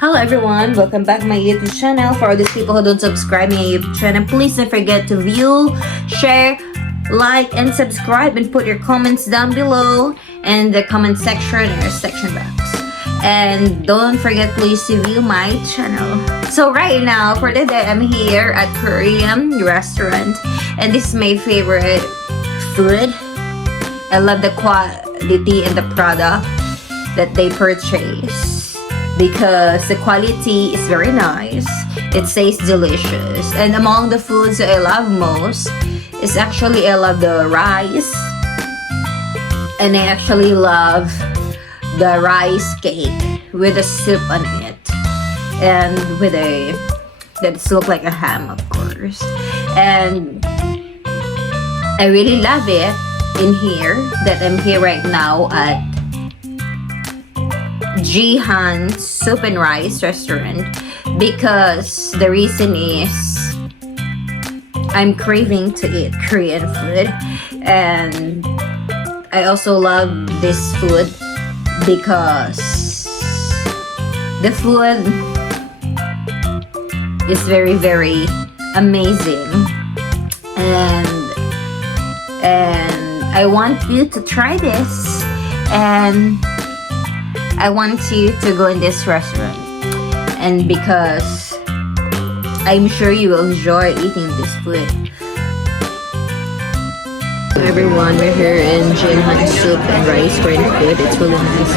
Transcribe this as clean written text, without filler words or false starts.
Hello everyone, welcome back to my YouTube channel. For all those people who don't subscribe my YouTube channel, please don't forget to view, share, like, and subscribe, and put your comments down below in the comment section or section box. And don't forget please to view my channel. So right now, for today, I'm here at Korean restaurant, and this is my favorite food. I love the quality and the product that they purchase, because the quality is very nice. It tastes delicious. And among the foods that I love most is actually I love the rice. And I actually love the rice cake with a soup on it. And with a, that's look like a ham, of course. And I really love it in here, that I'm here right now at Jihan Soup and Rice restaurant, because the reason is I'm craving to eat Korean food, and I also love this food because the food is very amazing, and I want you to try this, and I want you to go in this restaurant, and because I'm sure you will enjoy eating this food. Everyone, we're here in Jihan Soup and Rice Korean food. It's really nice.